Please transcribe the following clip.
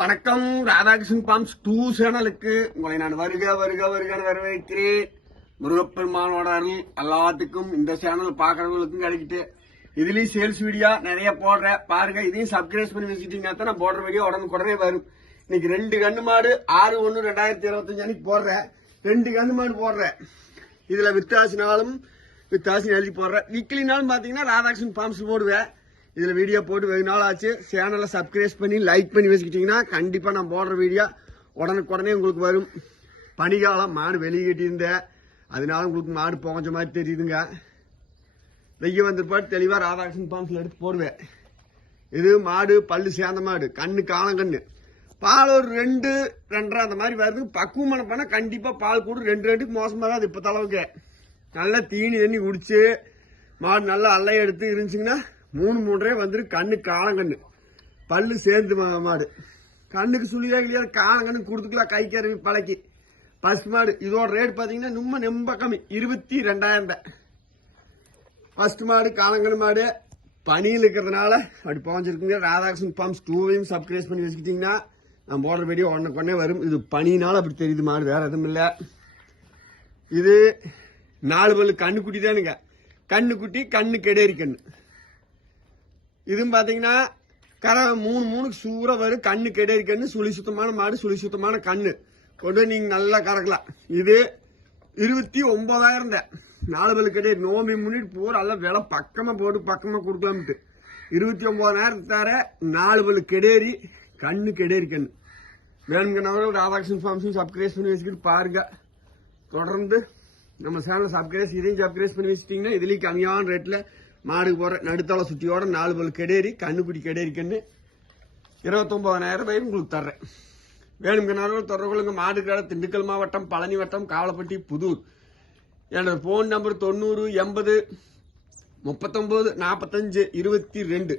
வணக்கம். Radhakrishnan palms two சேனலுக்கு உங்களை நான் வருக வருக வருக வரவேற்கிறேன். முருகப்பெருமானோட அருள் எல்லாத்துக்கும் இந்த சேனல் பாக்குறவங்களுக்கும் கிடைக்கிட்டு இதுலயும் சேல்ஸ் வீடியோ நிறைய போடுறேன் பாருங்க இதையும் சப்ஸ்கிரைப் பண்ணி வச்சுட்டீங்கன்னா தான் நான் போடுற வீடியோ உடனே வரும். இன்னைக்கு ரெண்டு கண்ணு மாடு ஆறு ஒன்று ரெண்டாயிரத்தி இருபத்தஞ்சு அன்னைக்கு போடுறேன். ரெண்டு கண்ணு மாடு போடுறேன். இதுல வித்தாசினாலும் வித்தாசி எழுதி போடுறேன். வீக்லினாலும் பாத்தீங்கன்னா ராதாகிருஷ்ணன் பாம்ஸ் போடுவேன். இதில் வீடியோ போட்டு வெகு நாள் ஆச்சு. சேனலை சப்ஸ்கிரைப் பண்ணி லைக் பண்ணி வச்சுக்கிட்டிங்கன்னா கண்டிப்பாக நான் போடுற வீடியோ உடனுக்குடனே உங்களுக்கு வரும். பனிகாலம் மாடு வெளியே கட்டியிருந்தேன் அதனால உங்களுக்கு மாடு புகஞ்ச மாதிரி தெரியுதுங்க. வெய்ய வந்திருப்பாடு தெளிவாக ராதாகிருஷ்ணன் பாம்பில் எடுத்து போடுவேன். இது மாடு பல்லு சேர்ந்த மாடு கண்ணு காலங்கண்ணு பால் ஒரு ரெண்டு ரெண்டரை அந்த மாதிரி வருது. பக்குவமான பண்ணால் கண்டிப்பாக பால் கூட ரெண்டு ரெண்டுக்கு மோசமாக தான் அது இப்போ தளவுக்கு. நல்லா தீனி தண்ணி குடிச்சு மாடு நல்லா அல்லை எடுத்து இருந்துச்சுங்கன்னா மூணு மூன்றே வந்துரு கண்ணு காலங்கண்ணு பல்லு சேர்ந்து மாடு. கண்ணுக்கு சுழியா இல்லையா? காலங்கண்ணு கொடுத்துக்கலாம். கை கருவி பழக்கி. பசு மாடு. இதோட ரேட் பார்த்தீங்கன்னா ரொம்ப ரொம்ப கம்மி. இருபத்தி ரெண்டாயிரம் ரூபாய். ஃபர்ஸ்ட் மாடு காலங்கண்ணு மாடு. பனியில் இருக்கிறதுனால அப்படி பாஞ்சிருக்குங்க ராதாகிருஷ்ணன் பம்ப்ஸ் டூவையும் சப்ஸ்கிரைப் பண்ணி வச்சுக்கிட்டீங்கன்னா நம்ம போடுற வீடியோ உடனே வரும். இது பனினால அப்படி தெரியுது மாடு. வேற எதுவும் இல்லை. இது நாலு பல்லு கண்ணுக்குட்டி தானுங்க. கண்ணுக்குட்டி கண்ணு கெடேரி கண்ணு. இதுவும் பாத்தீங்கன்னா கரை மூணு மூணுக்கு சூறா வரும். கண்ணு கெடேரி கண்ணு சுழி சுத்தமான மாடு சுழி சுத்தமான கண்ணு. கொண்டு போய் நீங்க நல்லா கறக்கலாம். இது இருபத்தி ஒன்பதாயிரம் தான். நாலு பல்லு கிடையாது நோம்பி முன்னிட்டு பூரா எல்லாம் விலை பக்கமா போட்டு பக்கமா கொடுக்கலாம்ட்டு. இருபத்தி ஒன்பதாயிரத்து தர நாலு பல்லு கெடேரி கண்ணு கெடேரி கண்ணு. வேணுங்கிறவர்கள் ராதாகிருஷ்ணன் ஃபார்ம்ஸும் சப்ஸ்கிரைப் பண்ணி வச்சுக்கிட்டு பாருங்க. தொடர்ந்து நம்ம சேனல் சப்ஸ்கிரைஸ் இதையும் சப்ஸ்கிரைஸ் பண்ணி வச்சுட்டிங்கன்னா இதுலேயும் கம்மியான ரேட்டில் மாடுக்கு போகிற நடுத்தலை சுட்டியோட நாலு பல் கெடேரி கண்ணுக்குடி கெடேரி கண்ணு. இருபத்தொன்பதாயிரம் ரூபாய் உங்களுக்கு தர்றேன். வேணுங்கிறனாலும் தொடர்புகளுங்க மாடுக்கடை திண்டுக்கல் மாவட்டம் பழனி வட்டம் காவலப்பட்டி புதூர். என்னோட ஃபோன் நம்பர் தொண்ணூறு எண்பது முப்பத்தொம்போது நாற்பத்தஞ்சு இருபத்தி ரெண்டு.